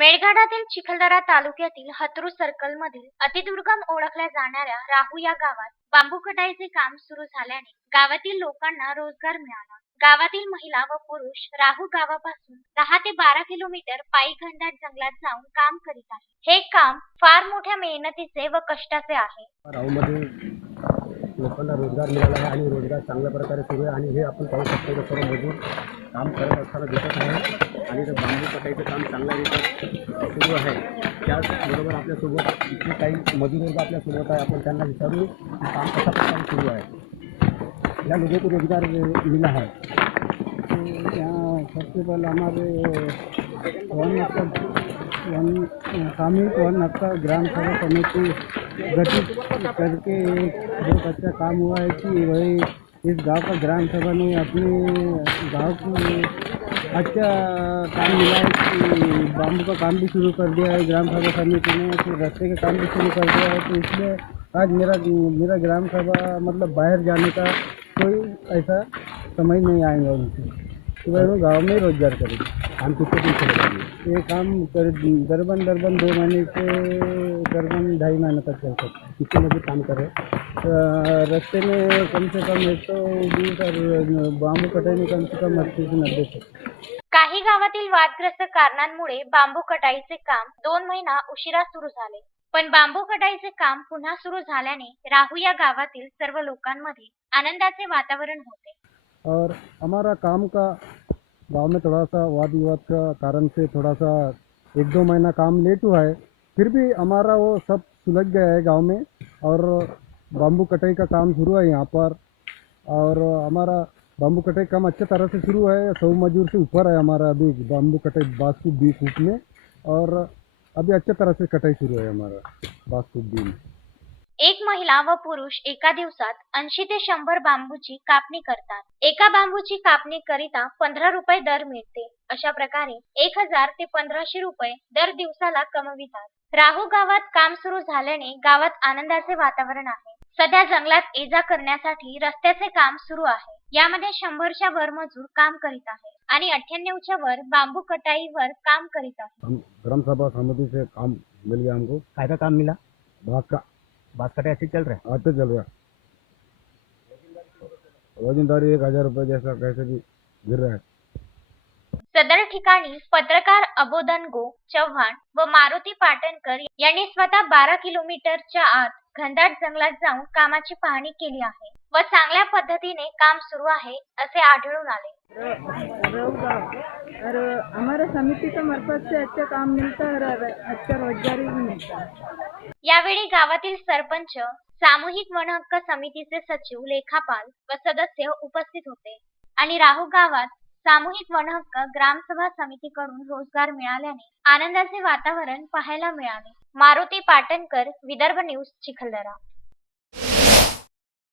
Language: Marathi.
मेळघाटातील चिखलदरा तालुक्यातील हतरू सर्कल मधील अतिदुर्गम ओळखल्या जाणाऱ्या राहू या गावात बांबू कटाईचे काम सुरू झाल्याने गावातील लोकांना रोजगार मिळाला. गावातील महिला व पुरुष राहू गावापासून दहा ते बारा किलोमीटर पायी घनदाट जंगलात जाऊन काम करीत आहे हे काम फार मोठ्या मेहनतीचे व कष्टाचे आहे. लोकांना रोज़गार मिळाला आहे आणि रोज़गार चांगल्या प्रकारे सुरू आहे आणि हे आपण पाहू शकतो की सर्व मजूर काम करत असताना दिसत आहे आणि ते बांबू कटाईचं काम चांगल्या रीतीने सुरू आहे. त्याचबरोबर आपल्यासोबत इथे काही मजूर आपल्यासोबत आहे. आपण त्यांना विचारू की काम कशा प्रकारे सुरू आहे. या लोगों को रोज़गार मिला है यहाँ सबसे पहले हमारे वन वन सामूहिक वन हफ़्ता ग्राम सभा समिति गठित करके बहुत अच्छा काम हुआ है कि वही इस गाँव का ग्राम सभा ने अपने गाँव को अच्छा काम मिला है कि बाम्बू का काम भी शुरू कर दिया है ग्राम सभा समिति ने फिर रास्ते का काम भी शुरू कर दिया है। तो इसलिए आज मेरा मेरा ग्राम सभा मतलब बाहर जाने का कोई ऐसा समय नहीं आएगा उनसे। तो वह गाँव में ही रोज़गार करेंगे। हम दिन चले ये काम कर दरबन दरबन दो महीने से दरबन ढाई महीने तक चल सकता है कितने मजूर काम कर रास्ते में कम से कम एक सौ बीस और बाम्बू कटाई में कम से कम अस्सी से नब्बे तक काही गावातील वादग्रस्त कारणांमुळे बांबू कटाईचे काम दोन महिना उशिरा सुरू झाले. पण बांबू कटाईचे काम पुन्हा सुरू झाल्याने राहू या गावातील सर्व लोकांमध्ये आनंदाचे वातावरण होते. और हमारा काम का गांव में थोड़ा सा वाद विवाद का कारण से थोड़ा सा एक दो महीना काम लेट हुआ है फिर भी हमारा वो सब सुलझ गया है गांव में और बाम्बू कटाई का काम शुरू है यहाँ पर और हमारा बाम्बू कटाई काम अच्छे तरह से शुरू है सौ मजदूर से ऊपर है हमारा अभी बाम्बू कटाई बासकू बी कूप में और अभी अच्छे तरह से कटाई शुरू है हमारा बासकू बी में एक महिला व पुरुष एका दिवसात ऐंशी ते शंभर बांबूची कापणी करतात. एका बांबूची कापणी करिता पंधरा रुपये दर मिळते. अशा प्रकारे एक हजार ते पंधराशे रुपये दर दिवसाला कमवितात. राहू गावात काम सुरू झाल्याने गावात आनंदाचे वातावरण आहे. सध्या जंगलात ये जा करण्यासाठी रस्त्याचे काम सुरू आहे. यामध्ये शंभरच्या वर मजूर काम करीत आहे आणि अठ्ठ्याण्णवच्या वर बांबू कटाईवर काम करीत आहे हम ग्राम सभा समिति से काम मिल गया हमको। काय का काम मिला? भाग का बात कटाई अच्छी चल रहा है? आते चल रहा वजनदारी एक हजार रुपये जैसा कैसे भी गिर रहा है। सदर ठिकाणी पत्रकार अबोधन गो चव्हाण व मारुती पाटणकर यांनी स्वतः बारा किलोमीटरच्या आत घनदाट जंगलात जाऊन कामाची पाहणी केली आहे व चांगल्या पद्धतीने काम सुरू आहे असे आढळून आले. रहूगा और हमारे समिति के मार्फत से अच्छा काम मिलता है और अच्छा रोजगारी भी मिलता है यावेळी गावातील सरपंच सामूहिक वन हक्क समितीचे सचिव लेखापाल व सदस्य उपस्थित होते आणि राहू गावात सामूहिक वनहक्क ग्रामसभा समितीकडून रोजगार मिळाल्याने आनंदाचे वातावरण पाहायला मिळाले. मारुती पाटणकर विदर्भ न्यूज चिखलदरा.